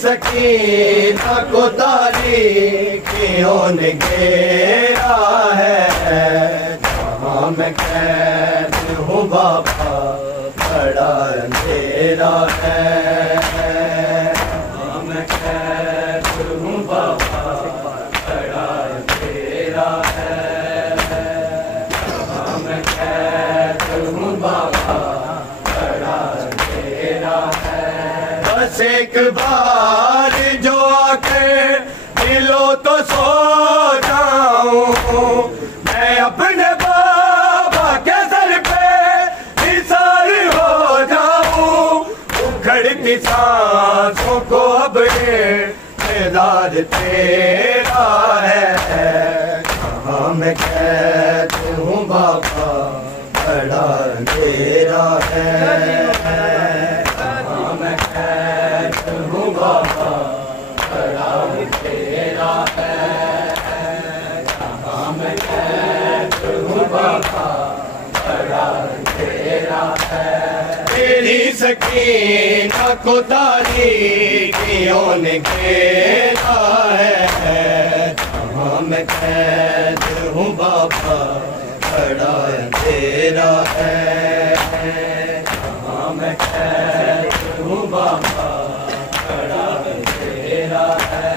सकीना को तारीखियों ने घेरा है, जहाँ मैं कैद हूँ बाबा बड़ा अंधेरा है, जहाँ मैं कैद हूँ बाबा बड़ा अंधेरा है, जहाँ मैं कैद हूँ बाबा बड़ा अंधेरा है। बस एक बार जो आके मिलो तो सो जाऊं, मैं अपने बाबा के सर पे निसार हो जाऊं, उखड़ती सांसों को अब इंतजार तेरा है, कहाँ मैं कैद हूँ बाबा बड़ा अंधेरा है, कहाँ मैं कैद हूँ बाबा बड़ा अंधेरा है, कहाँ मैं कैद हूँ बाबा बड़ा अंधेरा है। तेरी सकीना को तारीखियों ने घेरा है, जहाँ मैं कैद हूँ बाबा बड़ा अंधेरा है, जहाँ मैं कैद हूँ बाबा बड़ा अंधेरा है,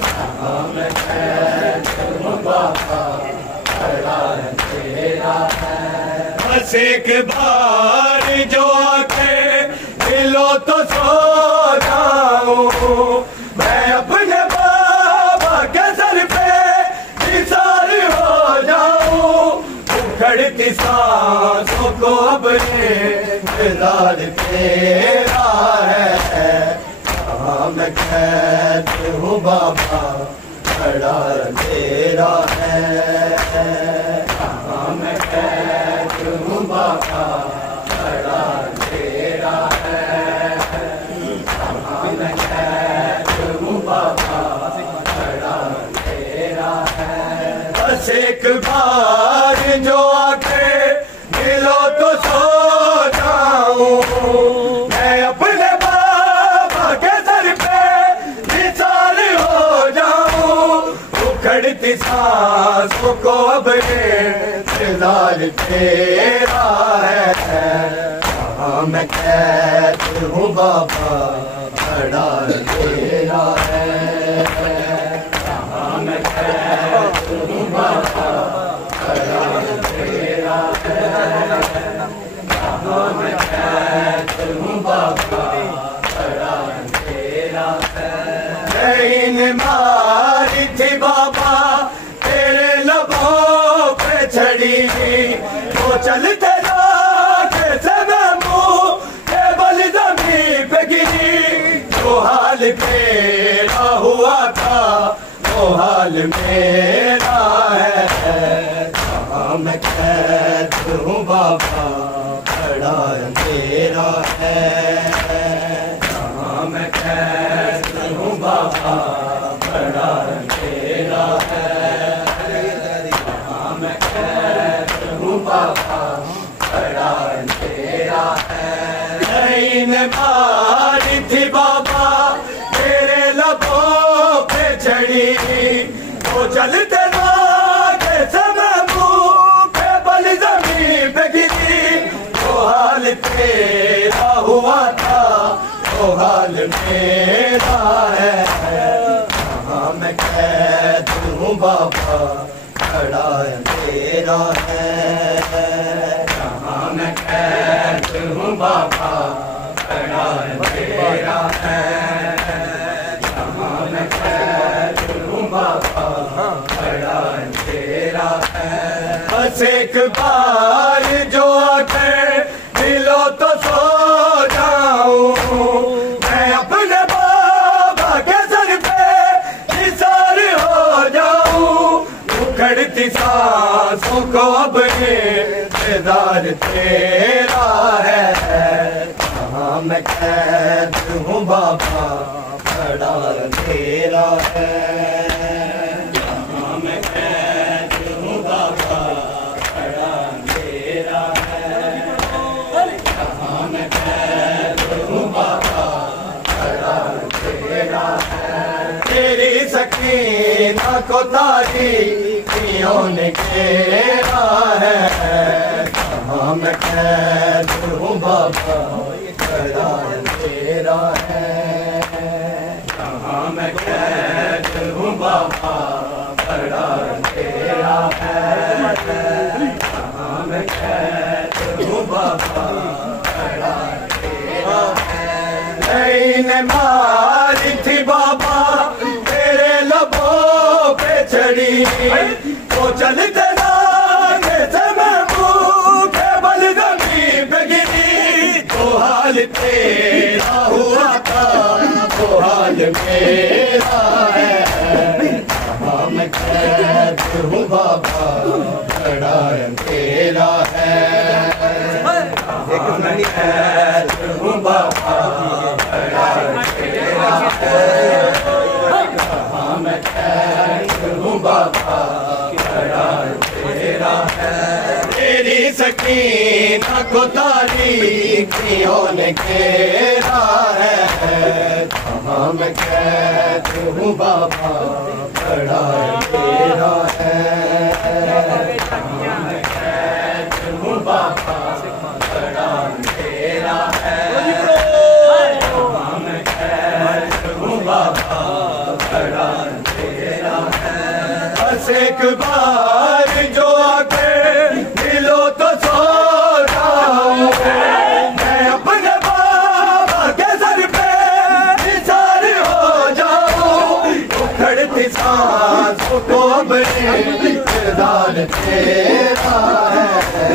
जहाँ मैं कैद हूँ बाबा बड़ा अंधेरा है। बस एक बार जो आके मिलो तो सो जाऊं, मैं अपने बाबा के सर पे निसार हो जाऊं, उखड़ती सांसों को अब इंतजार तेरा है, कहाँ मैं कैद हूँ बाबा बड़ा अंधेरा है, कहाँ मैं कैद हूँ बाबा बड़ा अंधेरा है, कहाँ मैं कैद हूँ बाबा बड़ा अंधेरा है। बस एक बार जो आके मिलो तो सो जाऊं, मैं अपने बाबा के सर पे निसार हो जाऊं, उखड़ती सांसों को अब इंतजार तेरा है, कहाँ मैं कैद हूँ बाबा बड़ा अंधेरा है, कहाँ मैं कैद हूँ बाबा बड़ा अंधेरा है, कहाँ मैं कैद हूँ बाबा बड़ा अंधेरा है। नहीं मारी थी बाबा तेरे लबों पे छड़ी, वो चलते कैसे मैं मुँह केवल ज़मीन पे गिरी, जो हाल तेरा हुआ था वो हाल मेरा है, कहाँ मैं कैद हूँ बाबा बड़ा अंधेरा है, कहाँ मैं कैद हूँ बाबा बड़ा अंधेरा है, कहाँ मैं कैद हूँ बाबा बड़ा अंधेरा है। नहीं मारी थी बाबा तेरे लबों पे छड़ी, वो चलते कैसे मैं मुँह केवल ज़मीन पे गिरी, वो हाल तेरा हुआ था वो हाल मेरा है, कहाँ मैं कैद हूँ बाबा बड़ा अंधेरा है, कहाँ मैं कैद हूँ बाबा बड़ा अंधेरा है, कहाँ मैं कैद हूँ बाबा बड़ा अंधेरा है। बस एक बार जो आके मिलो तो सो जाऊं, मैं अपने बाबा के सर पे निसार हो जाऊं, उखड़ती सांसों को अब इंतजार तेरा है, कहाँ मैं कैद हूँ बाबा बड़ा अंधेरा है, कहाँ मैं कैद हूँ बाबा बड़ा अंधेरा है, कहाँ मैं कैद हूँ बाबा बड़ा को तारीखियों ने घेरा है। कहाँ मैं कैद हूँ बाबा बड़ा अंधेरा है। कहाँ मैं कैद हूँ बाबा बड़ा अंधेरा है। कहाँ मैं कैद हूँ बाबा बड़ा अंधेरा है। नहीं मारी थी बाबा तेरे लबों पे चढ़ी तो चलते नागे से मैं भूखे बल जमीन पे गिरी। तो हाल तेरा हुआ था तो हाल मेरा है। कहाँ मैं कैद हूँ बाबा बड़ा अंधेरा है। कहाँ मैं कैद हूँ बाबा बड़ा अंधेरा है। कहाँ मैं कैद हूँ बाबा बड़ा अंधेरा है। तेरी सकीना को तारीखियों ने घेरा है। कहाँ मैं कैद हूँ बाबा बड़ा अंधेरा है। कहाँ मैं कैद हूँ बाबा बड़ा अंधेरा है। कहाँ मैं कैद हूँ बाबा बड़ा अंधेरा है। बस एक बार जो आके मिलो तो सो जाऊं मैं अपने बाबा के सर पे निसार हो जाऊं। उखड़ती सांसों को अपने किरदार तेरा है।